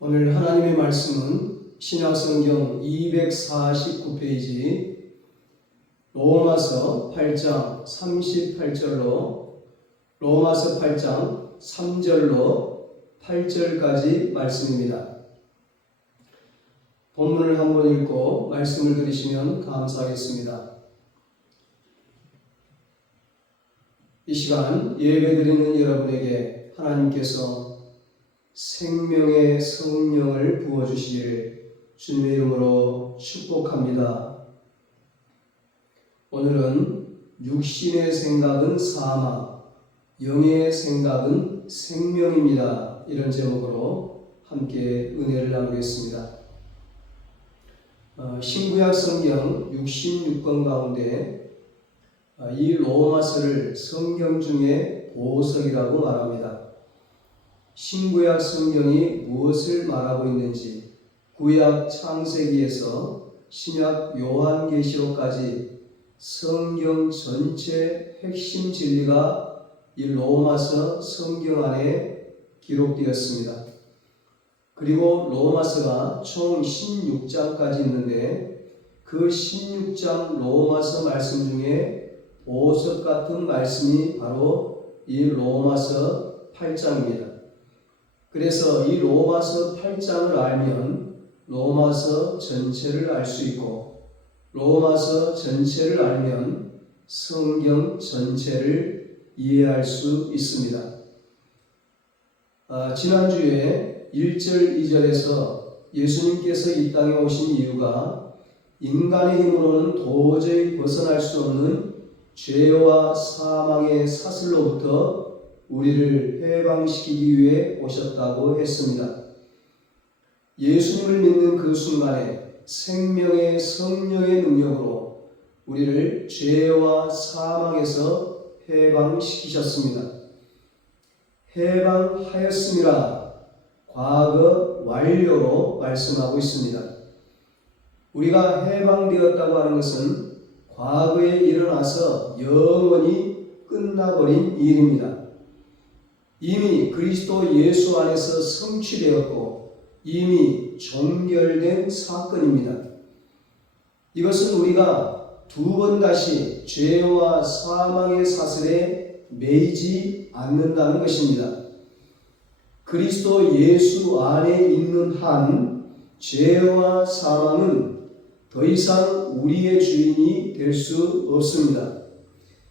오늘 하나님의 말씀은 신약성경 249페이지 로마서 8장 38절로 로마서 8장 3절로 8절까지 말씀입니다. 본문을 한번 읽고 말씀을 들으시면 감사하겠습니다. 이 시간 예배드리는 여러분에게 하나님께서 생명의 성령을 부어주시기를 주님의 이름으로 축복합니다. 오늘은 육신의 생각은 사망, 영의 생각은 생명입니다. 이런 제목으로 함께 은혜를 나누겠습니다. 신구약 성경 66권 가운데 이 로마서를 성경 중에 보석이라고 말합니다. 신구약 성경이 무엇을 말하고 있는지 구약 창세기에서 신약 요한계시록까지 성경 전체 핵심 진리가 이 로마서 성경 안에 기록되었습니다. 그리고 로마서가 총 16장까지 있는데 그 16장 로마서 말씀 중에 보석 같은 말씀이 바로 이 로마서 8장입니다. 그래서 이 로마서 8장을 알면 로마서 전체를 알 수 있고 로마서 전체를 알면 성경 전체를 이해할 수 있습니다. 지난주에 1절, 2절에서 예수님께서 이 땅에 오신 이유가 인간의 힘으로는 도저히 벗어날 수 없는 죄와 사망의 사슬로부터 우리를 해방시키기 위해 오셨다고 했습니다. 예수님을 믿는 그 순간에 생명의 성령의 능력으로 우리를 죄와 사망에서 해방시키셨습니다. 해방하였음이라 과거 완료로 말씀하고 있습니다. 우리가 해방되었다고 하는 것은 과거에 일어나서 영원히 끝나버린 일입니다. 이미 그리스도 예수 안에서 성취되었고 이미 종결된 사건입니다. 이것은 우리가 두 번 다시 죄와 사망의 사슬에 매이지 않는다는 것입니다. 그리스도 예수 안에 있는 한 죄와 사망은 더 이상 우리의 주인이 될 수 없습니다.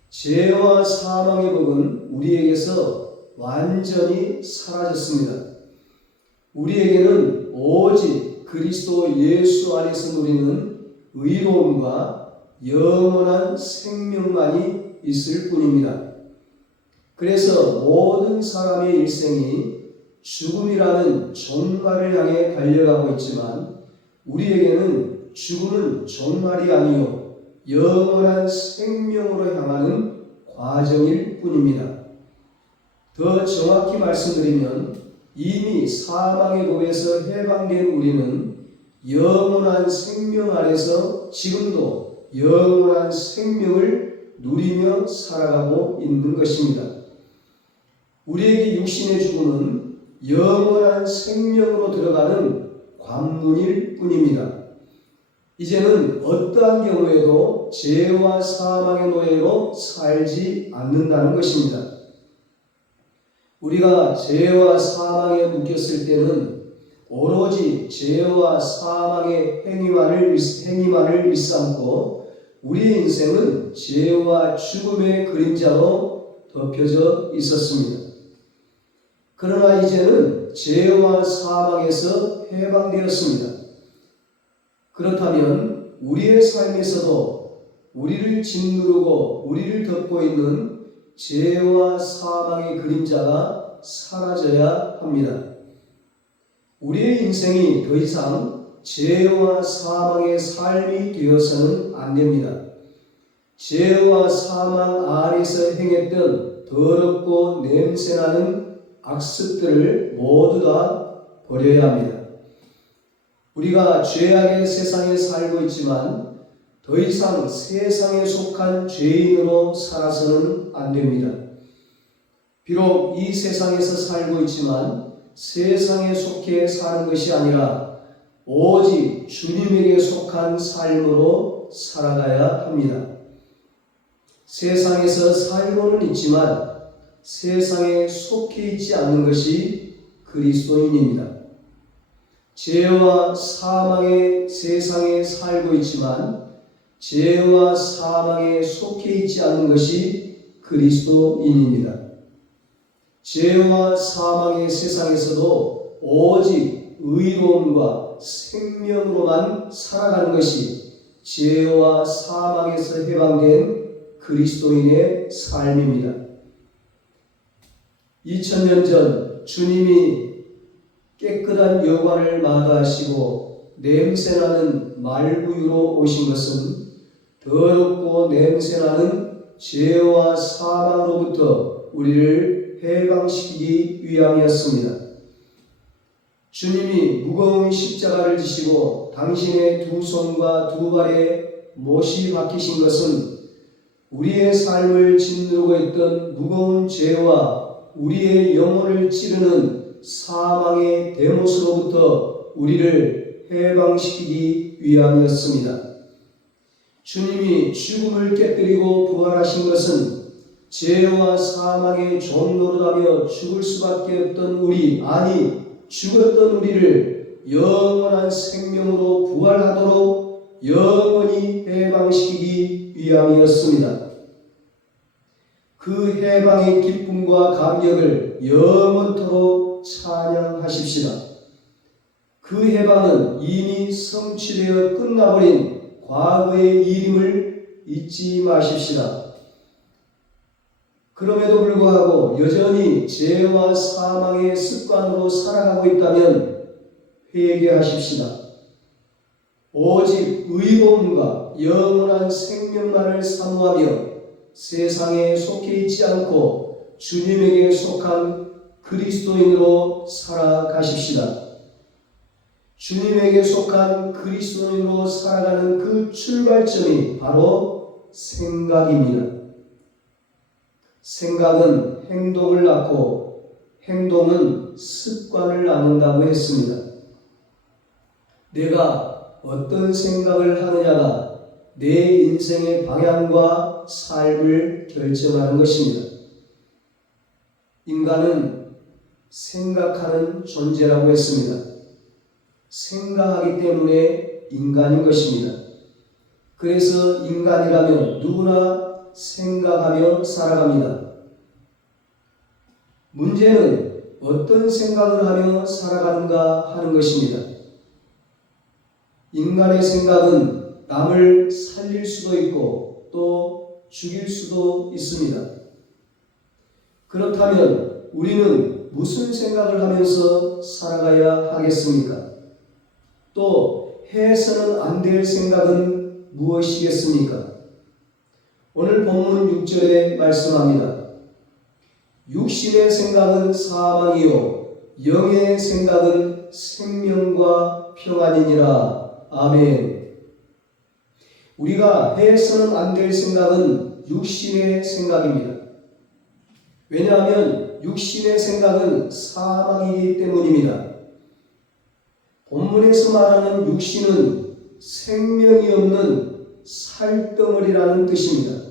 죄와 사망의 법은 우리에게서 완전히 사라졌습니다. 우리에게는 오직 그리스도 예수 안에서 누리는 의로움과 영원한 생명만이 있을 뿐입니다. 그래서 모든 사람의 일생이 죽음이라는 종말을 향해 달려가고 있지만 우리에게는 죽음은 종말이 아니요 영원한 생명으로 향하는 과정일 뿐입니다. 더 정확히 말씀드리면 이미 사망의 법에서 해방된 우리는 영원한 생명 안에서 지금도 영원한 생명을 누리며 살아가고 있는 것입니다. 우리에게 육신의 죽음은 영원한 생명으로 들어가는 관문일 뿐입니다. 이제는 어떠한 경우에도 죄와 사망의 노예로 살지 않는다는 것입니다. 우리가 죄와 사망에 묶였을 때는 오로지 죄와 사망의 행위만을 일삼고 우리의 인생은 죄와 죽음의 그림자로 덮여져 있었습니다. 그러나 이제는 죄와 사망에서 해방되었습니다. 그렇다면 우리의 삶에서도 우리를 짓누르고 우리를 덮고 있는 죄와 사망의 그림자가 사라져야 합니다. 우리의 인생이 더 이상 죄와 사망의 삶이 되어서는 안 됩니다. 죄와 사망 안에서 행했던 더럽고 냄새나는 악습들을 모두 다 버려야 합니다. 우리가 죄악의 세상에 살고 있지만 더 이상 세상에 속한 죄인으로 살아서는 안 됩니다. 비록 이 세상에서 살고 있지만 세상에 속해 사는 것이 아니라 오직 주님에게 속한 삶으로 살아가야 합니다. 세상에서 살고는 있지만 세상에 속해 있지 않는 것이 그리스도인입니다. 죄와 사망의 세상에 살고 있지만 죄와 사망에 속해 있지 않는 것이 그리스도인입니다. 죄와 사망의 세상에서도 오직 의로움과 생명으로만 살아가는 것이 죄와 사망에서 해방된 그리스도인의 삶입니다. 2000년 전 주님이 깨끗한 여관을 마다하시고 냄새나는 말구유로 오신 것은 더럽고 냄새나는 죄와 사망으로부터 우리를 해방시키기 위함이었습니다. 주님이 무거운 십자가를 지시고 당신의 두 손과 두 발에 못이 박히신 것은 우리의 삶을 짓누르고 있던 무거운 죄와 우리의 영혼을 찌르는 사망의 대못으로부터 우리를 해방시키기 위함이었습니다. 주님이 죽음을 깨뜨리고 부활하신 것은 죄와 사망의 종노릇하며 죽을 수밖에 없던 죽었던 우리를 영원한 생명으로 부활하도록 영원히 해방시키기 위함이었습니다. 그 해방의 기쁨과 감격을 영원토록 찬양하십시다. 그 해방은 이미 성취되어 끝나버린 과거의 일임을 잊지 마십시다. 그럼에도 불구하고 여전히 죄와 사망의 습관으로 살아가고 있다면 회개하십시다. 오직 의로움과 영원한 생명만을 사모하며 세상에 속해 있지 않고 주님에게 속한 그리스도인으로 살아가십시다. 주님에게 속한 그리스도인으로 살아가는 그 출발점이 바로 생각입니다. 생각은 행동을 낳고 행동은 습관을 낳는다고 했습니다. 내가 어떤 생각을 하느냐가 내 인생의 방향과 삶을 결정하는 것입니다. 인간은 생각하는 존재라고 했습니다. 생각하기 때문에 인간인 것입니다. 그래서 인간이라면 누구나 생각하며 살아갑니다. 문제는 어떤 생각을 하며 살아가는가 하는 것입니다. 인간의 생각은 남을 살릴 수도 있고 또 죽일 수도 있습니다. 그렇다면 우리는 무슨 생각을 하면서 살아가야 하겠습니까? 또 해서는 안 될 생각은 무엇이겠습니까? 오늘 본문 6절에 말씀합니다. 육신의 생각은 사망이요 영의 생각은 생명과 평안이니라. 아멘. 우리가 해서는 안 될 생각은 육신의 생각입니다. 왜냐하면 육신의 생각은 사망이기 때문입니다. 본문에서 말하는 육신은 생명이 없는 살덩어리라는 뜻입니다.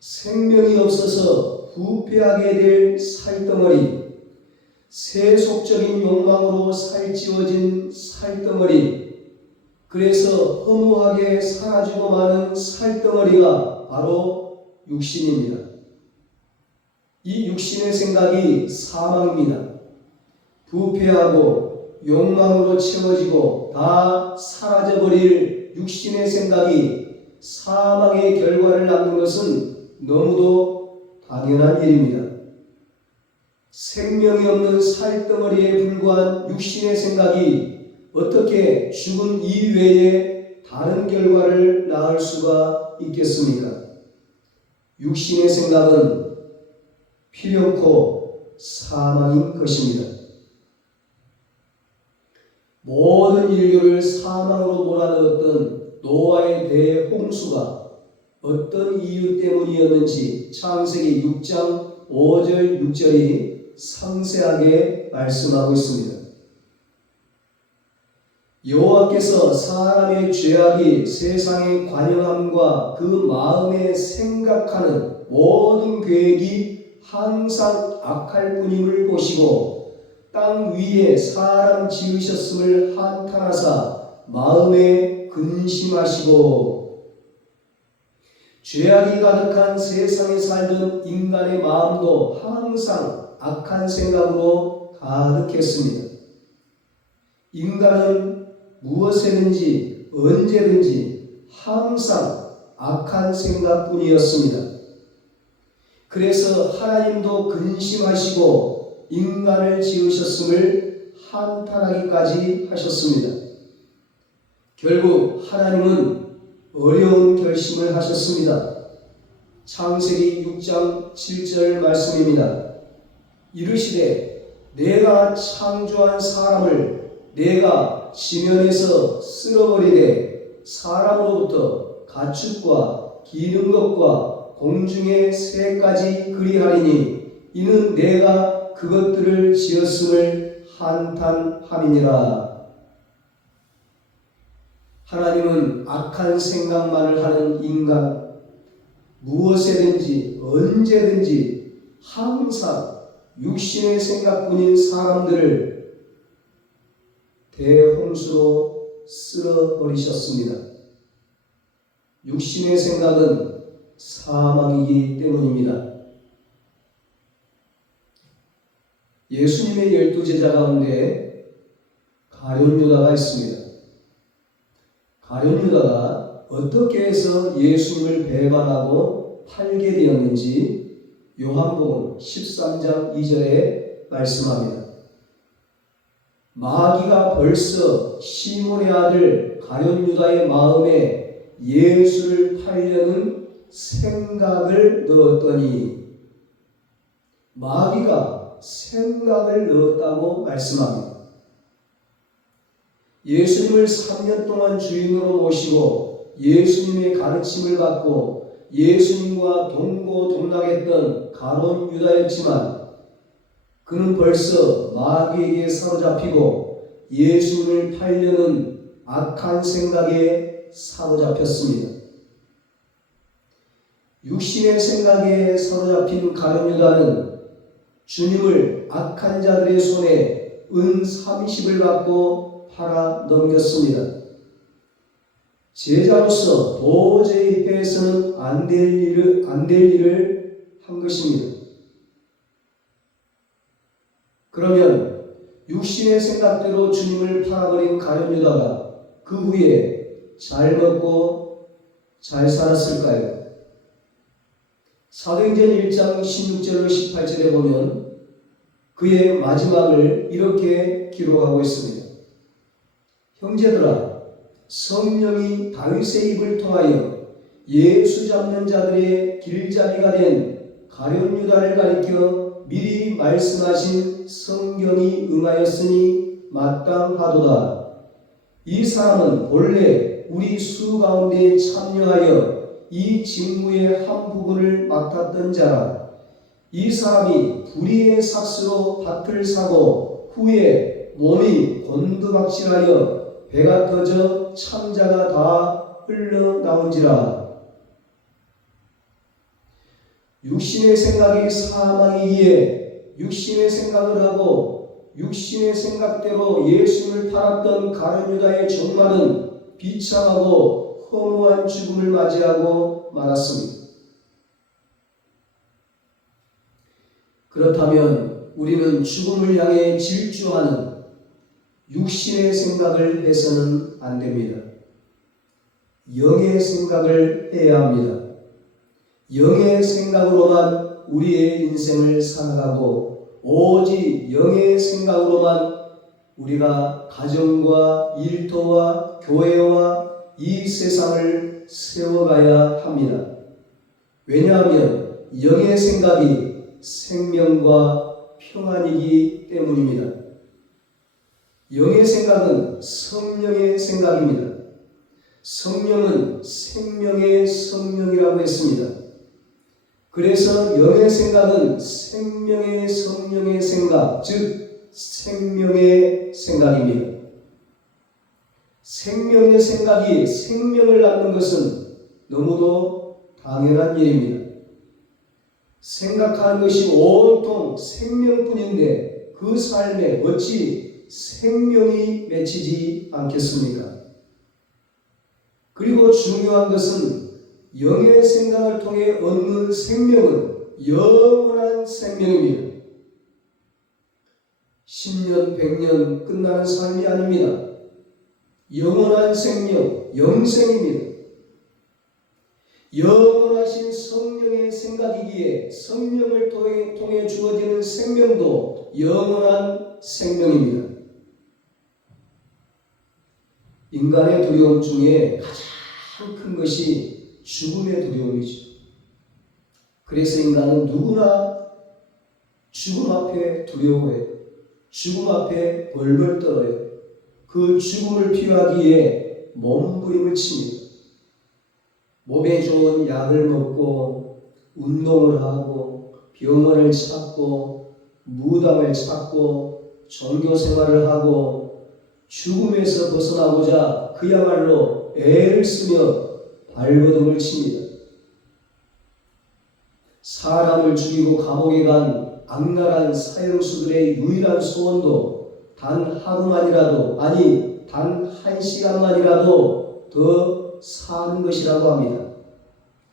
생명이 없어서 부패하게 될 살덩어리, 세속적인 욕망으로 살찌워진 살덩어리, 그래서 허무하게 사라지고 마는 살덩어리가 바로 육신입니다. 이 육신의 생각이 사망입니다. 부패하고 욕망으로 채워지고 다 사라져버릴 육신의 생각이 사망의 결과를 낳는 것은 너무도 당연한 일입니다. 생명이 없는 살덩어리에 불과한 육신의 생각이 어떻게 죽음 이외에 다른 결과를 낳을 수가 있겠습니까? 육신의 생각은 필요코 사망인 것입니다. 모든 인류를 사망으로 몰아넣었던 노아의 대홍수가 어떤 이유 때문이었는지 창세기 6장 5절 6절이 상세하게 이렇게 말씀하고 있습니다. 여호와께서 사람의 죄악이 세상의 관영함과 그 마음에 생각하는 모든 계획이 항상 악할 뿐임을 보시고 땅 위에 사람 지으셨음을 한탄하사 마음에 근심하시고 죄악이 가득한 세상에 살던 인간의 마음도 항상 악한 생각으로 가득했습니다. 인간은 무엇에든지 언제든지 항상 악한 생각뿐이었습니다. 그래서 하나님도 근심하시고 인간을 지으셨음을 한탄하기까지 하셨습니다. 결국 하나님은 어려운 결심을 하셨습니다. 창세기 6장 7절 말씀입니다. 이르시되 내가 창조한 사람을 내가 지면에서 쓸어버리되 사람으로부터 가축과 기는 것과 공중의 새까지 그리하리니 이는 내가 그것들을 지었음을 한탄함이니라. 하나님은 악한 생각만을 하는 인간, 무엇에든지 언제든지 항상 육신의 생각뿐인 사람들을 대홍수로 쓸어버리셨습니다. 육신의 생각은 사망이기 때문입니다. 예수님의 12제자 가운데 가룟 유다가 있습니다. 가룟 유다가 어떻게 해서 예수님을 배반하고 팔게 되었는지 요한복음 13장 2절에 말씀합니다. 마귀가 벌써 시몬의 아들 가룟 유다의 마음에 예수를 팔려는 생각을 넣었더니, 마귀가 생각을 넣었다고 말씀합니다. 예수님을 3년 동안 주인으로 모시고 예수님의 가르침을 받고 예수님과 동고동락했던 가룟 유다였지만 그는 벌써 마귀에게 사로잡히고 예수님을 팔려는 악한 생각에 사로잡혔습니다. 육신의 생각에 사로잡힌 가룟 유다는 주님을 악한 자들의 손에 은 30을 받고 팔아 넘겼습니다. 제자로서 도저히 해서는 안 될 일을 한 것입니다. 그러면 육신의 생각대로 주님을 팔아버린 가룟 유다가 그 후에 잘 먹고 잘 살았을까요? 사도행전 1장 16절로 18절에 보면 그의 마지막을 이렇게 기록하고 있습니다. 형제들아, 성령이 다윗의 입을 통하여 예수 잡는 자들의 길잡이가 된 가룟 유다를 가리켜 미리 말씀하신 성경이 응하였으니 마땅하도다. 이 사람은 본래 우리 수 가운데 참여하여 이 직무의 한 부분을 맡았던 자라. 이 사람이 불의의 삭스로 밭을 사고 후에 몸이 곤두박질하여 배가 터져 창자가 다 흘러나온지라. 육신의 생각이 사망이기에 육신의 생각을 하고 육신의 생각대로 예수님을 팔았던 가룟 유다의 종말은 비참하고 허무한 죽음을 맞이하고 말았습니다. 그렇다면 우리는 죽음을 향해 질주하는 육신의 생각을 해서는 안 됩니다. 영의 생각을 해야 합니다. 영의 생각으로만 우리의 인생을 살아가고 오직 영의 생각으로만 우리가 가정과 일터와 교회와 이 세상을 세워가야 합니다. 왜냐하면 영의 생각이 생명과 평안이기 때문입니다. 영의 생각은 성령의 생각입니다. 성령은 생명의 성령이라고 했습니다. 그래서 영의 생각은 생명의 성령의 생각, 즉 생명의 생각입니다. 생명의 생각이 생명을 낳는 것은 너무도 당연한 일입니다. 생각하는 것이 온통 생명뿐인데 그 삶에 어찌 생명이 맺히지 않겠습니까? 그리고 중요한 것은 영의 생각을 통해 얻는 생명은 영원한 생명입니다. 10년, 100년 끝나는 삶이 아닙니다. 영원한 생명, 영생입니다. 영원하신 성령의 생각이기에 성령을 통해 주어지는 생명도 영원한 생명입니다. 인간의 두려움 중에 가장 큰 것이 죽음의 두려움이죠. 그래서 인간은 누구나 죽음 앞에 두려워해요. 죽음 앞에 벌벌 떨어요. 그 죽음을 피하기 위해 몸부림을 칩니다. 몸에 좋은 약을 먹고 운동을 하고 병원을 찾고 무당을 찾고 종교생활을 하고 죽음에서 벗어나고자 그야말로 애를 쓰며 발버둥을 칩니다. 사람을 죽이고 감옥에 간 악랄한 사형수들의 유일한 소원도 단 하루만이라도, 아니 단 1시간만이라도 더 사는 것이라고 합니다.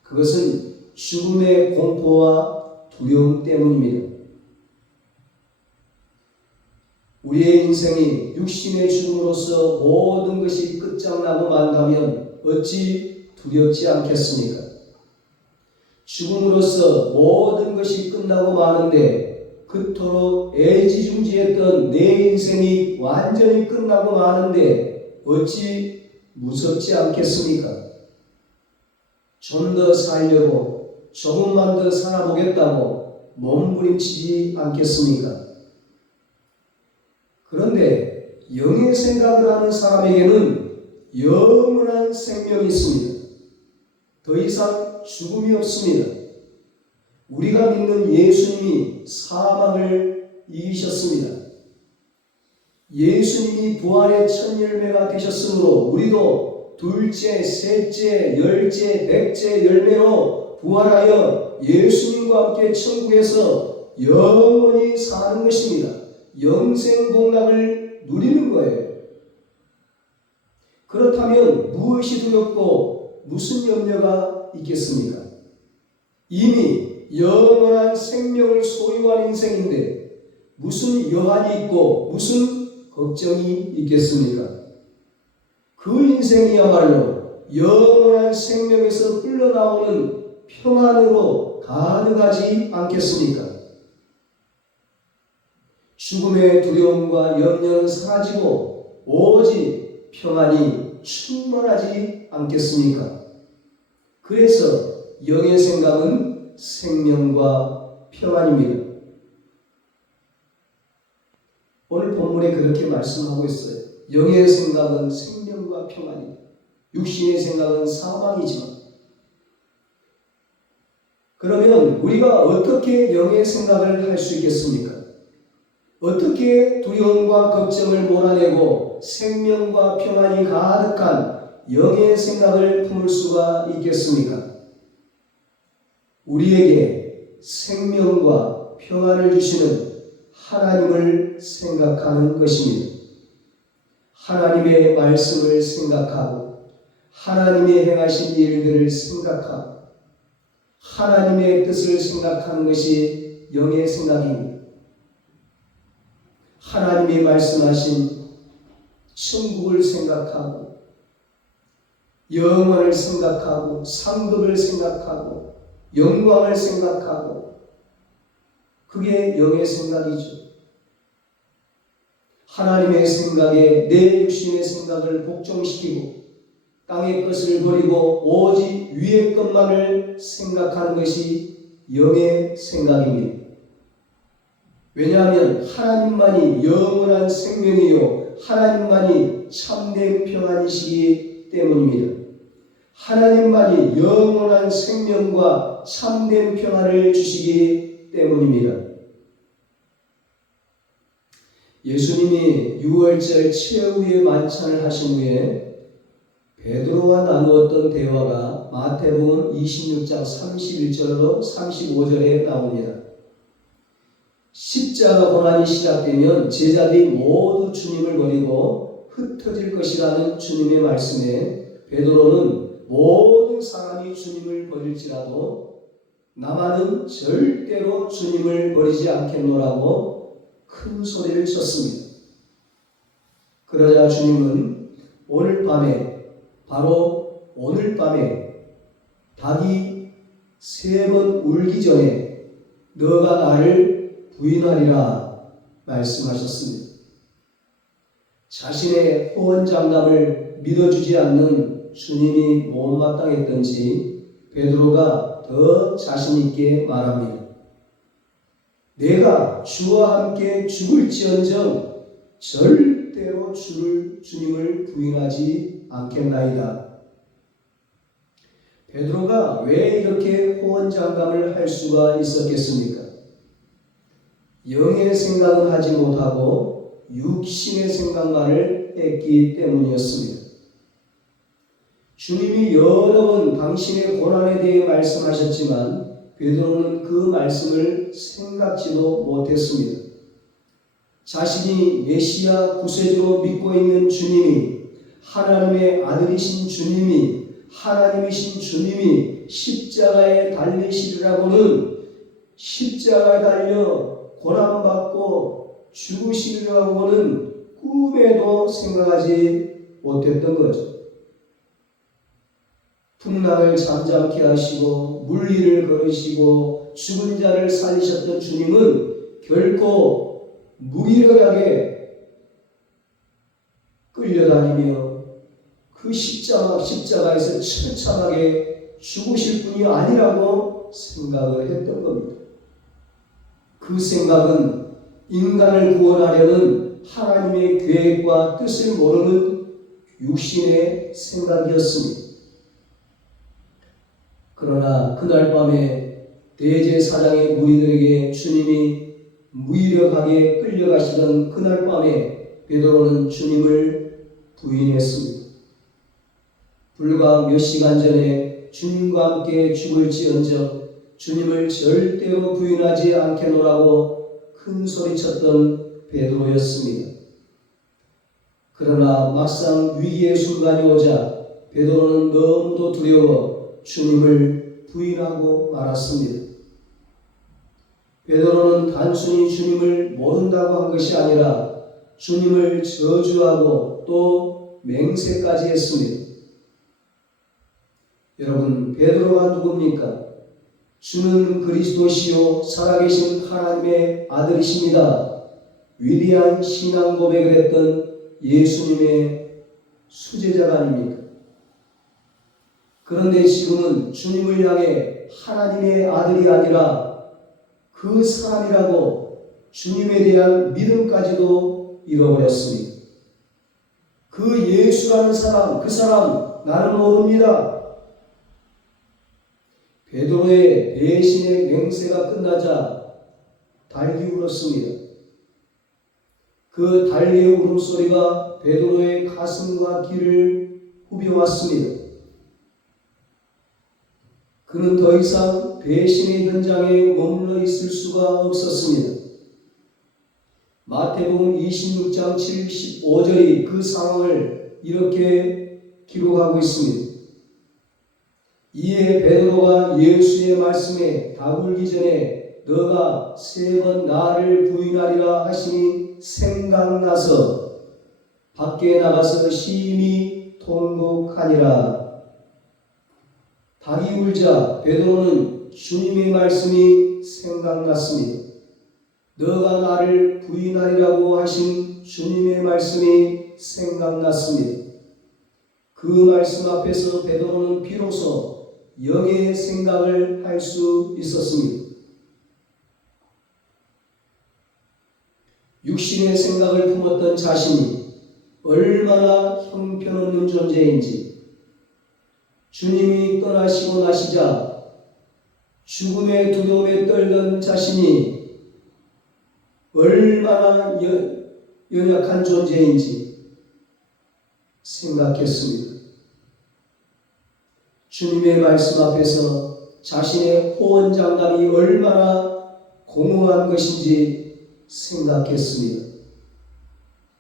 그것은 죽음의 공포와 두려움 때문입니다. 우리의 인생이 육신의 죽음으로서 모든 것이 끝장나고 만다면 어찌 두렵지 않겠습니까? 죽음으로써 모든 것이 끝나고 마는데 그토록 애지중지했던 내 인생이 완전히 끝나고 마는데 어찌 무섭지 않겠습니까? 좀 더 살려고 조금만 더 살아보겠다고 몸부림치지 않겠습니까? 그런데 영의 생각을 하는 사람에게는 영원한 생명이 있습니다. 더 이상 죽음이 없습니다. 우리가 믿는 예수님이 사망을 이기셨습니다. 예수님이 부활의 첫 열매가 되셨으므로 우리도 둘째, 셋째, 열째, 백째 열매로 부활하여 예수님과 함께 천국에서 영원히 사는 것입니다. 영생복락을 누리는 거예요. 그렇다면 무엇이 두렵고 무슨 염려가 있겠습니까? 이미 영원한 생명을 소유한 인생인데 무슨 여한이 있고 무슨 걱정이 있겠습니까? 그 인생이야말로 영원한 생명에서 흘러나오는 평안으로 가득하지 않겠습니까? 죽음의 두려움과 염려는 사라지고 오직 평안이 충만하지 않겠습니까? 그래서 영의 생각은 생명과 평안입니다. 오늘 본문에 그렇게 말씀하고 있어요. 영의 생각은 생명과 평안이다. 육신의 생각은 사망이지만. 그러면 우리가 어떻게 영의 생각을 할 수 있겠습니까? 어떻게 두려움과 걱정을 몰아내고 생명과 평안이 가득한 영의 생각을 품을 수가 있겠습니까? 우리에게 생명과 평안을 주시는 하나님을 생각하는 것입니다. 하나님의 말씀을 생각하고 하나님의 행하신 일들을 생각하고 하나님의 뜻을 생각하는 것이 영의 생각입니다. 하나님이 말씀하신 천국을 생각하고 영원을 생각하고 상급을 생각하고 영광을 생각하고 그게 영의 생각이죠. 하나님의 생각에 내 육신의 생각을 복종시키고 땅의 것을 버리고 오직 위의 것만을 생각하는 것이 영의 생각입니다. 왜냐하면 하나님만이 영원한 생명이요 하나님만이 참된 평안이시기 때문입니다. 하나님만이 영원한 생명과 참된 평안을 주시기 때문입니다. 예수님이 유월절 최후의 만찬을 하신 후에 베드로와 나누었던 대화가 마태복음 26장 31절로 35절에 나옵니다. 십자가 고난이 시작되면 제자들이 모두 주님을 버리고 흩어질 것이라는 주님의 말씀에 베드로는 모든 사람이 주님을 버릴지라도 나만은 절대로 주님을 버리지 않겠노라고 큰 소리를 쳤습니다. 그러자 주님은 오늘 밤에, 바로 오늘 밤에 닭이 3번 울기 전에 너가 나를 부인하리라 말씀하셨습니다. 자신의 호언장담을 믿어주지 않는 주님이 못마땅했던지 베드로가 더 자신있게 말합니다. 내가 주와 함께 죽을지언정 절대로 주님을 부인하지 않겠나이다. 베드로가 왜 이렇게 호언장담을 할 수가 있었겠습니까? 영의 생각은 하지 못하고 육신의 생각만을 했기 때문이었습니다. 주님이 여러 번 당신의 고난에 대해 말씀하셨지만 베드로는 그 말씀을 생각지도 못했습니다. 자신이 메시아 구세주로 믿고 있는 주님이, 하나님의 아들이신 주님이, 하나님이신 주님이 십자가에 달리시리라고는, 십자가에 달려 고난받고 죽으시리라고는 꿈에도 생각하지 못했던 거죠. 풍랑을 잠잠케 하시고 물리를 걸으시고 죽은 자를 살리셨던 주님은 결코 무기력하게 끌려다니며 그 십자가에서 처참하게 죽으실 분이 아니라고 생각을 했던 겁니다. 그 생각은 인간을 구원하려는 하나님의 계획과 뜻을 모르는 육신의 생각이었습니다. 그러나 그날 밤에 대제사장의 무리들에게 주님이 무기력하게 끌려가시던 그날 밤에 베드로는 주님을 부인했습니다. 불과 몇 시간 전에 주님과 함께 죽을지언정 주님을 절대로 부인하지 않겠노라고 큰 소리쳤던 베드로였습니다. 그러나 막상 위기의 순간이 오자 베드로는 너무도 두려워 주님을 부인하고 말았습니다. 베드로는 단순히 주님을 모른다고 한 것이 아니라 주님을 저주하고 또 맹세까지 했습니다. 여러분, 베드로가 누굽니까? 주는 그리스도시요 살아계신 하나님의 아들이십니다. 위대한 신앙 고백을 했던 예수님의 수제자가 아닙니까? 그런데 지금은 주님을 향해 하나님의 아들이 아니라 그 사람이라고 주님에 대한 믿음까지도 잃어버렸습니다. 그 예수라는 사람, 그 사람 나는 모릅니다. 베드로의 배신의 맹세가 끝나자 달기 울었습니다. 그 달기의 울음소리가 베드로의 가슴과 귀를 후벼왔습니다. 그는 더 이상 배신의 현장에 머물러 있을 수가 없었습니다. 마태복음 26장 75절이 그 상황을 이렇게 기록하고 있습니다. 이에 베드로가 예수의 말씀에 다굴기 전에 너가 3번 나를 부인하리라 하시니 생각나서 밖에 나가서 심히 통곡하니라. 닭이 울자 베드로는 주님의 말씀이 생각났습니다. 너가 나를 부인하리라고 하신 주님의 말씀이 생각났습니다. 그 말씀 앞에서 베드로는 비로소 영의 생각을 할 수 있었습니다. 육신의 생각을 품었던 자신이 얼마나 형편없는 존재인지, 주님이 떠나시고 나시자 죽음의 두려움에 떨던 자신이 얼마나 연약한 존재인지 생각했습니다. 주님의 말씀 앞에서 자신의 호언장담이 얼마나 공허한 것인지 생각했습니다.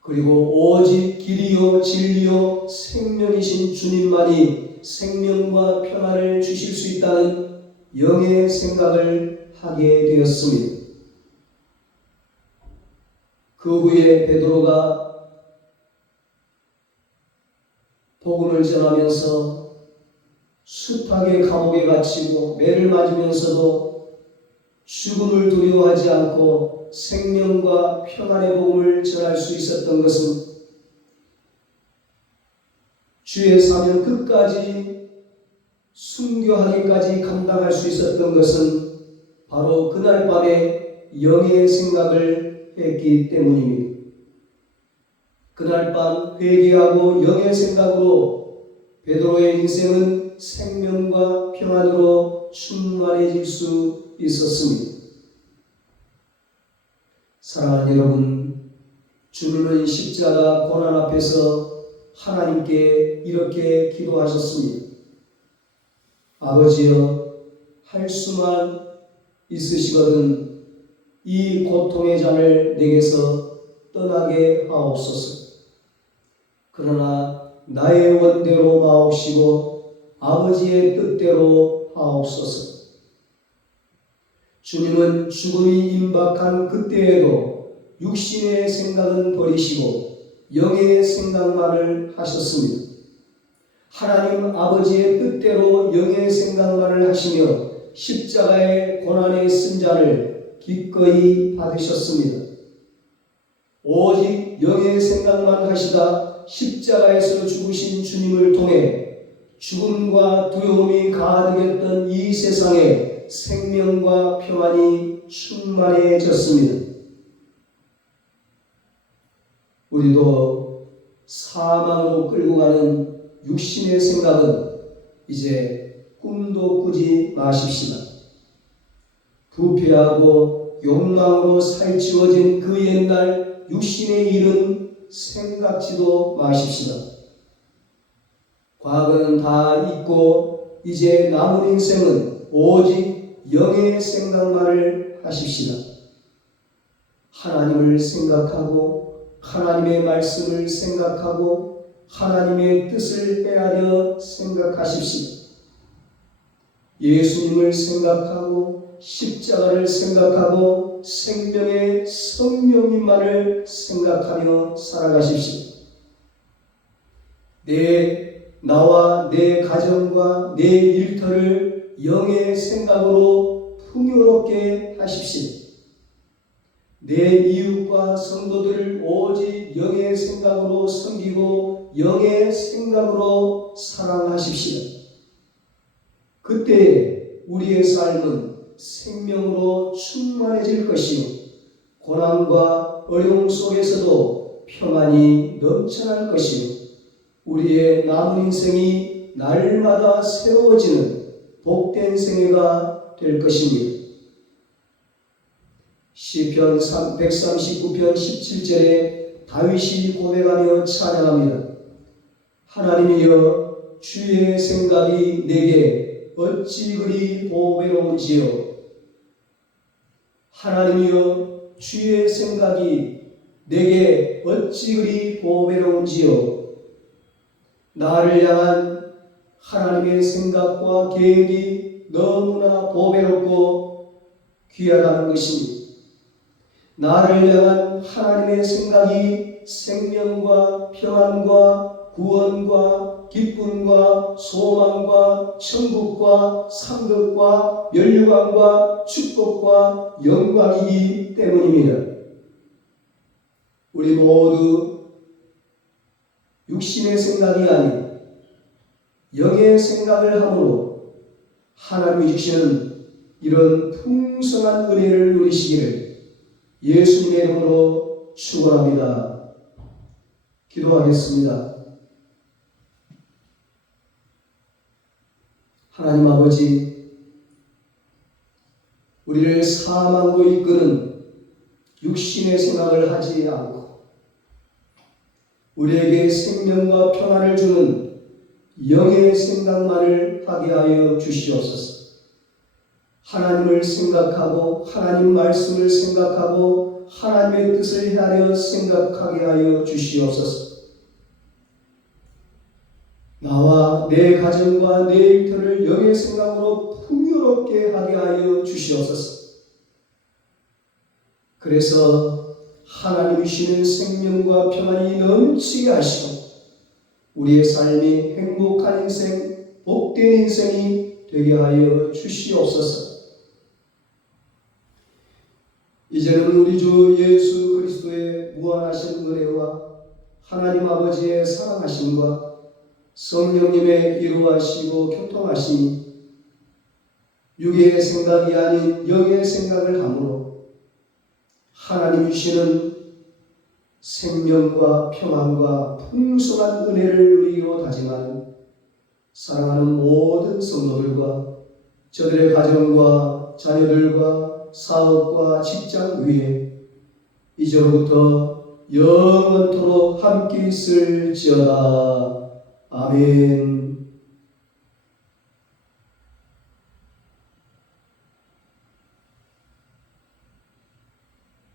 그리고 오직 길이요 진리요 생명이신 주님만이 생명과 평안을 주실 수 있다는 영의 생각을 하게 되었습니다. 그 후에 베드로가 복음을 전하면서 숱하게 감옥에 갇히고 매를 맞으면서도 죽음을 두려워하지 않고 생명과 평안의 복음을 전할 수 있었던 것은 주의 사명 끝까지 순교하기까지 감당할 수 있었던 것은 바로 그날 밤에 영의 생각을 했기 때문입니다. 그날 밤 회개하고 영의 생각으로 베드로의 인생은 생명과 평안으로 충만해질 수 있었습니다. 사랑하는 여러분, 주님은 십자가 고난 앞에서 하나님께 이렇게 기도하셨습니다. 아버지여, 할 수만 있으시거든 이 고통의 잔을 내게서 떠나게 하옵소서. 그러나 나의 원대로 마옵시고 아버지의 뜻대로 하옵소서. 주님은 죽음이 임박한 그때에도 육신의 생각은 버리시고 영의 생각만을 하셨습니다. 하나님 아버지의 뜻대로 영의 생각만을 하시며 십자가의 고난의 쓴잔을 기꺼이 받으셨습니다. 오직 영의 생각만 하시다 십자가에서 죽으신 주님을 통해 죽음과 두려움이 가득했던 이 세상에 생명과 평안이 충만해졌습니다. 우리도 사망으로 끌고 가는 육신의 생각은 이제 꿈도 꾸지 마십시다. 부패하고 욕망으로 살찌워진 그 옛날 육신의 일은 생각지도 마십시다. 과거는 다 잊고 이제 남은 인생은 오직 영의 생각만을 하십시다. 하나님을 생각하고 하나님의 말씀을 생각하고 하나님의 뜻을 헤아려 생각하십시오. 예수님을 생각하고 십자가를 생각하고 생명의 성령님만을 생각하며 살아가십시오. 나와 내 가정과 내 일터를 영의 생각으로 풍요롭게 하십시오. 내 이웃과 성도들을 오직 영의 생각으로 섬기고 영의 생각으로 사랑하십시오. 그때 우리의 삶은 생명으로 충만해질 것이요 고난과 어려움 속에서도 평안이 넘쳐날 것이요 우리의 남은 인생이 날마다 새로워지는 복된 생애가 될 것입니다. 시편 139편 17절에 다윗이 고백하며 찬양합니다. 하나님이여, 주의 생각이 내게 어찌 그리 보배로운지요. 하나님이여, 주의 생각이 내게 어찌 그리 보배로운지요. 나를 향한 하나님의 생각과 계획이 너무나 보배롭고 귀하다는 것입니다. 나를 향한 하나님의 생각이 생명과 평안과 구원과 기쁨과 소망과 천국과 상급과 면류관과 축복과 영광이기 때문입니다. 우리 모두 육신의 생각이 아닌 영의 생각을 함으로 하나님이 주시는 이런 풍성한 은혜를 누리시기를 예수님의 이름으로 축원합니다. 기도하겠습니다. 하나님 아버지, 우리를 사망으로 이끄는 육신의 생각을 하지 않고 우리에게 생명과 평안을 주는 영의 생각만을 하게 하여 주시옵소서. 하나님을 생각하고 하나님 말씀을 생각하고 하나님의 뜻을 헤아려 생각하게 하여 주시옵소서. 나와 내 가정과 내 일터를 영의 생각으로 풍요롭게 하게 하여 주시옵소서. 그래서 하나님이 주시는 생명과 평안이 넘치게 하시고 우리의 삶이 행복한 인생, 복된 인생이 되게 하여 주시옵소서. 이제는 우리 주 예수 그리스도의 무한하신 은혜와 하나님 아버지의 사랑하심과 성령님의 이루하시고 교통하심이 육의 생각이 아닌 영의 생각을 함으로 하나님이 주시는 생명과 평안과 풍성한 은혜를 누리기로 다짐하는 사랑하는 모든 성도들과 저들의 가정과 자녀들과 사업과 직장 위에 이제로부터 영원토록 함께 있을지어다. 아멘.